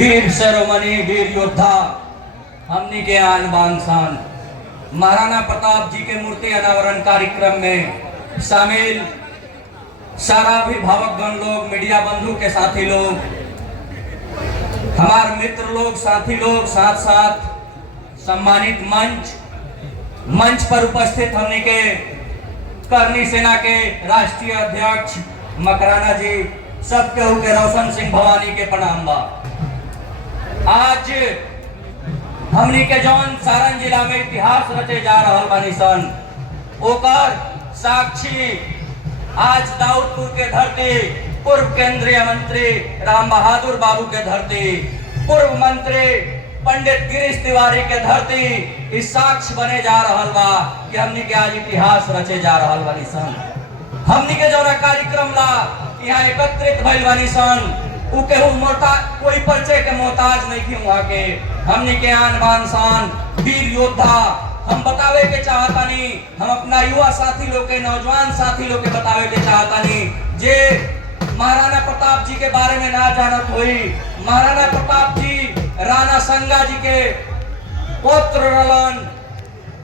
वीर शिरोमणि वीर योद्धा हमनी के आन बान शान महाराणा प्रताप जी के मूर्ति अनावरण कार्यक्रम में शामिल सारा अभिभावकगण लोग, मीडिया बंधु के साथी लोग, हमारे मित्र लोग, साथी लोग, साथ साथ सम्मानित मंच पर उपस्थित होने के करनी सेना के राष्ट्रीय अध्यक्ष मकराना जी, सब केहू के रोशन सिंह भवानी के प्रणाम बा। आज हमनी के जौन सारण जिला में इतिहास रचे जा रहल बानी सन, ओकर साक्षी आज दाऊदपुर के धरती, पूर्व केंद्रीय मंत्री राम बहादुर बाबू के धरती, पूर्व मंत्री पंडित गिरीश तिवारी के धरती इस साक्ष्य बने जा रहल बा कि हमनी के आज इतिहास रचे जा रहल बानी सन। हमनी के जौन कार्यक्रम ला यहाँ एकत्रित भइल बानी सन, उ केहू कोई परिचय के मोहताज नहीं की वहाँ के। हमनी के आन बान शान वीर योद्धा हम बतावे के चाहतानी, हम अपना युवा साथी लोग के, नौजवान साथी लोग के बतावे के चाहतानी जे महाराणा प्रताप जी के बारे में ना जानत हुई। महाराणा प्रताप जी राणा संगा जी के पुत्र रहलन।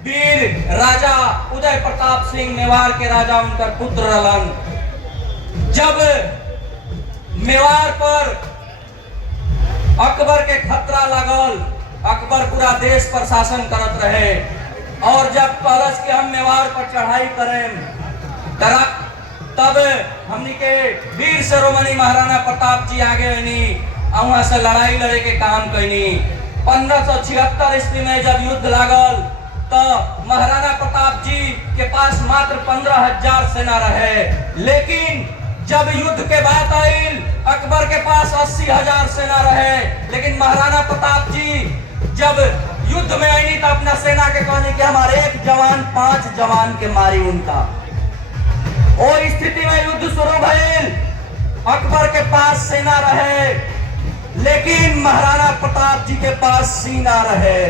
वीर राजा उदय प्रताप सिंह मेवाड़ के राजा उनकर पुत्र रहलन। जब मेवाड़ पर अकबर के खतरा लगल, अकबर पूरा देश पर शासन करत रहे और जब कहलस कि हम मेवाड़ पर चढ़ाई करें, तब हमनी के वीर शिरोमणि महाराणा प्रताप जी आगे आनी, वहां से लड़ाई लड़े के काम कैनी। 1576 ईस्वी में जब युद्ध लागल तो महाराणा प्रताप जी के पास मात्र 15,000 सेना रहे, लेकिन जब युद्ध के बात आई अकबर के पास 80,000 सेना रहे। लेकिन महाराणा प्रताप जी जब युद्ध में आई तो अपना सेना के कहने कि हमारे एक जवान 5 जवान के मारी उनका। और स्थिति में युद्ध शुरू भइल। अकबर के पास सेना रहे लेकिन महाराणा प्रताप जी के पास सीना रहे।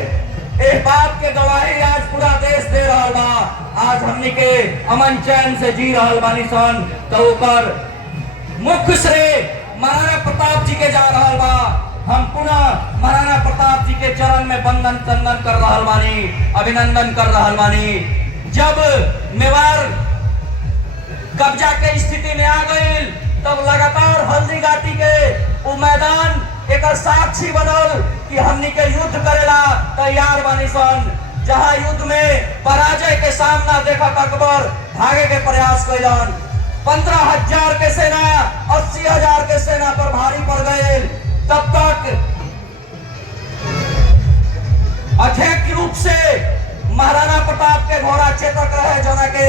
इस बात के गवाही आज पूरा देश दे रहा बा। आज हमनी के अमन चैन से जी रहल बानी सन, तो ओकर मुख्य श्रेय महाराणा प्रताप जी के जा रहल बा। हम पुनः महाराणा प्रताप जी के चरण में वंदन चंदन कर रहल बानी, अभिनंदन कर रहल बानी। जब मेवाड़ कब्जा के स्थिति में आ गई तब लगातार हल्दी घाटी के वो मैदान एक साक्षी बनल कि हमनी के युद्ध करेला तैयार बानी सन। जहां युद्ध में पराजय के सामना देखा अकबर भागे के प्रयास कैलन। 15,000 के सेना 80,000 के सेना पर भारी पड़ गए। तब तक अथेक रूप से महाराणा प्रताप के घोड़ा चेतक रहे, जना के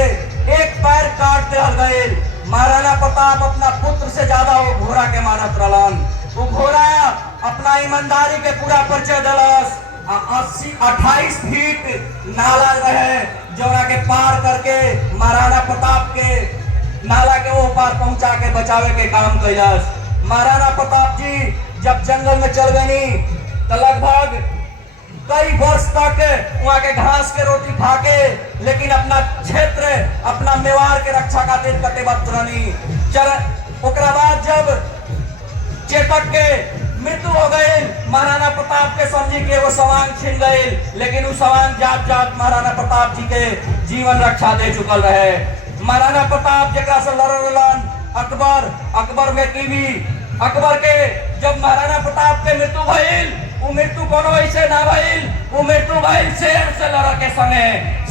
एक पैर काट दिया गए। महाराणा प्रताप अपना पुत्र से ज्यादा वो घोड़ा के मानत रहलन। वो घोड़ा अपना ईमानदारी के पूरा परिचय दिलस। 28 फीट नाला रहे, जना के पार करके महाराणा प्रताप के नाला के वो पार पहुंचा के बचावे के काम कैलस। महाराणा प्रताप जी जब जंगल में चल गई तो लगभग कई वर्ष तक वहां के घास के रोटी खा के, लेकिन अपना क्षेत्र, अपना मेवाड़ के रक्षा खातिर कटिबद्ध रहनी। ओकरा बाद जब चेतक के मृत्यु हो गई, महाराणा प्रताप के समझी के वो सवांग छिन गई, लेकिन उस सवांग जात जात महाराणा प्रताप जी के जीवन रक्षा दे चुकल रहे। महाराणा प्रताप जरा से लड़लन अकबर में टीवी अकबर के जब महाराणा प्रताप के मृत्यु भइल, वो मृत्यु कोनो ऐसे ना भइल, वो मृत्यु भइल शेर से लड़ के समय।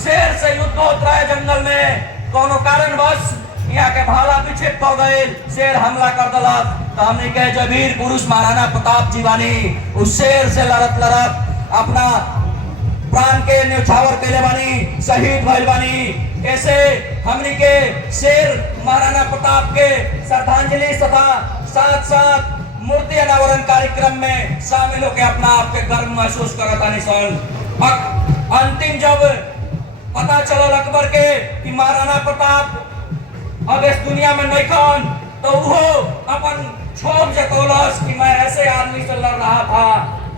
शेर से युद्ध होत रहे जंगल में, कोनो कारणवश यहाँ के भाला विक्षेप हो गए, शेर हमला कर दिलक। तो हमने कहे जो वीर पुरुष महाराणा प्रताप जी बानी, उस शेर से लड़त अपना प्राण के न्यौछावर कैले बानी, शहीद भइल बानी। ऐसे हमने के शेर महाराणा प्रताप के श्रद्धांजलि तथा साथ साथ मूर्ति अनावरण कार्यक्रम में शामिल होकर अपना आप के गर्व महसूस करता निशान। अंतिम जब पता चलल अकबर के कि महाराणा प्रताप अब इस दुनिया में नहीं कौन, तो वो अपन छोड़ जतौलस कि मैं ऐसे आदमी से लड़ रहा था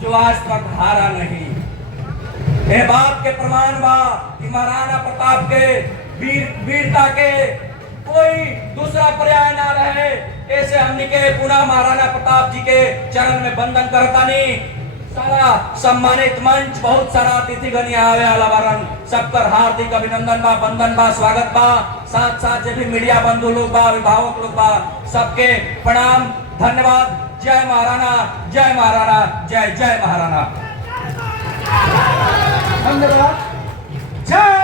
जो आज तक हारा नहीं। ये बात के प्रमाण बा कि महाराणा प्रताप के वीरता के कोई दूसरा पर्याय ना रहे। ऐसे हमनी के पुनः महाराणा प्रताप जी के चरण में बंदन करतानी। सारा सम्मानित मंच, बहुत सारा अतिथिगण यहाँ आवे वाला बारन, सबकर हार्दिक अभिनंदन बा, वंदन बा, स्वागत बा। साथ साथ जो भी मीडिया बंधु लोग बा, अभिभावक लोग बा, सबके प्रणाम, धन्यवाद। जय महाराणा, जय महाराणा, जय जय महाराणा। धन्यवाद। जय